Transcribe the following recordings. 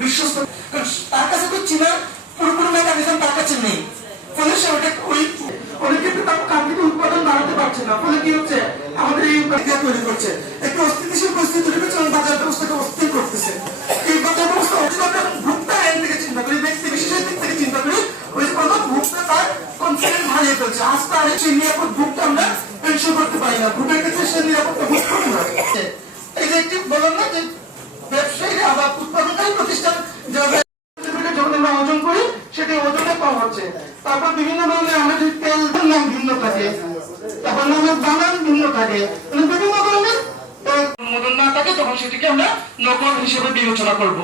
বিশ্বস্ত। তার কাছে তো চীনা পুরোপুরি মেকানিজম তার কাছে নেই। ফলে সে ওটা ওই অনেক উৎপাদন বাড়াতে পারছে না। ফলে কি হচ্ছে? আমাদের এই তৈরি করছে। একটা অস্থিতিশীল পরিস্থিতি তৈরি করছে এবং বাজার ব্যবস্থাকে অস্থির করতেছে এই বাজার ব্যবস্থা অস্থির আমরা ভোক্তা আইন থেকে চিন্তা করি ব্যক্তি বিশেষের দিক থেকে চিন্তা করি ওই যে প্রথম ভোক্তা তার ফেলছে সেই নিরাপদ করতে পারি না। না এই যে একটি বললাম না যে ব্যবসায়ীরা উৎপাদনকারী প্রতিষ্ঠান যখন আমরা অর্জন করি সেটি ওজনে কম হচ্ছে। তারপর বিভিন্ন ধরনের আমাদের তেল নাম ভিন্ন থাকে। তারপর নামের বানান ভিন্ন থাকে। মানে বিভিন্ন ধরনের অনুমোদন না থাকে, তখন সেটিকে আমরা নকল হিসেবে বিবেচনা করব।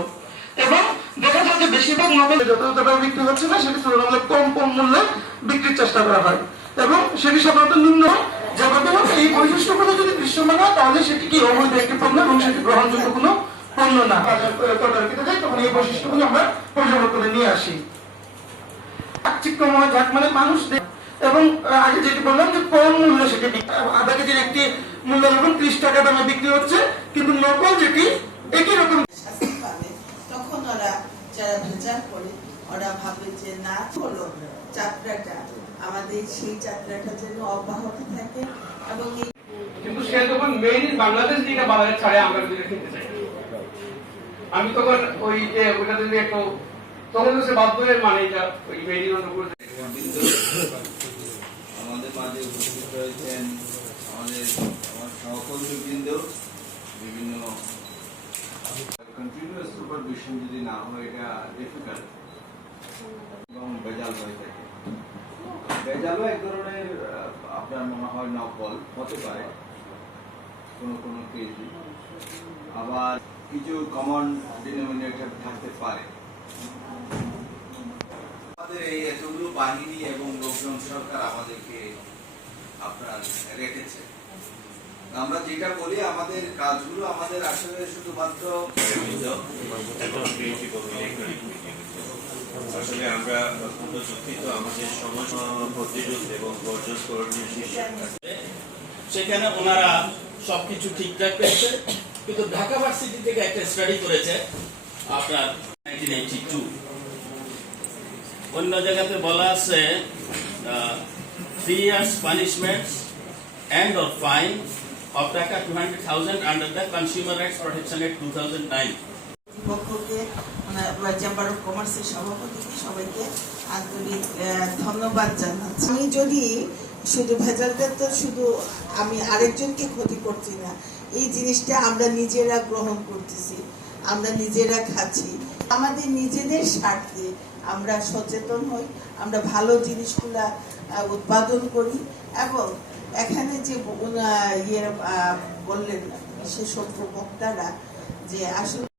এবং দেখা বেশিরভাগ যত যতটা বিক্রি হচ্ছে না, সেটি তুলনামূলক কম কম মূল্যে বিক্রির চেষ্টা করা হয়। এবং সেটি সাধারণত নিম্ন জগতে এই বৈশিষ্ট্যগুলো যদি দৃশ্যমান হয়, তাহলে সেটি কি অবৈধ একটি পণ্য এবং সেটি গ্রহণযোগ্য কোনো পণ্য না? তখন এই বৈশিষ্ট্যগুলো আমরা পর্যবেক্ষণে নিয়ে আসি। চাকচিক্যময় যাক মানে মানুষ এবং আগে যেটি বললাম যে কম মূল্য সেটি আধা কেজির একটি মূল্য যখন ত্রিশ টাকা দামে বিক্রি হচ্ছে, কিন্তু নকল যেটি একই রকম শাস্তি পাবে তখন ওরা যারা ভেজাল করে ওরা ভাবে যে না হলো যাত্রাটা আমাদের সেই যাত্রাটা যেন অব্যাহত থাকে এবং এই কিন্তু সে যখন মেইন বাংলাদেশ দিকে বাজারে ছাড়ে আমরা যদি কিনতে চাই। আমি তখন ওই যে ওইটা যদি একটু তখন তো সে বাধ্য হয়ে মানে এটা ওই মেইন অনুকূল আমাদের মাঝে উপস্থিত রয়েছেন আমাদের আমার সহকর্মীবৃন্দ বিভিন্ন কন্টিনিউয়াস সুপারভিশন যদি না হয় এটা ডিফিকাল্ট আবার কিছু কমন ডিনোমিনেটর থাকতে পারে। আমাদের এই এতগুলো বাহিনী এবং লোকজন সরকার আমাদেরকে আপনার রেখেছে। আমরা যেটা বলি, আমাদের কাজগুলো আমাদের আসলে শুধুমাত্র আসলে আমরা অত্যন্ত দুঃখিত, আমাদের সমাজ প্রতিরোধ এবং বর্জন করণীয় সেখানে ওনারা সবকিছু ঠিকঠাক পেয়েছে, কিন্তু ঢাকা ভার্সিটি থেকে একটা স্টাডি করেছে আপনার 1982 অন্য জায়গাতে বলা আছে three years punishment and or fine of টাকা two hundred thousand under the consumer rights protection act two thousand nine পক্ষকে চেম্বার অফ কমার্সের সভাপতিকে সবাইকে আন্তরিক ধন্যবাদ জানাচ্ছি। আমি যদি শুধু ভেজালটা তো শুধু আমি আরেকজনকে ক্ষতি করছি না, এই জিনিসটা আমরা নিজেরা গ্রহণ করতেছি, আমরা নিজেরা খাচ্ছি। আমাদের নিজেদের স্বার্থে আমরা সচেতন হই, আমরা ভালো জিনিসগুলা উৎপাদন করি এবং এখানে যে ইয়ে বললেন বিশেষজ্ঞ বক্তারা যে আসলে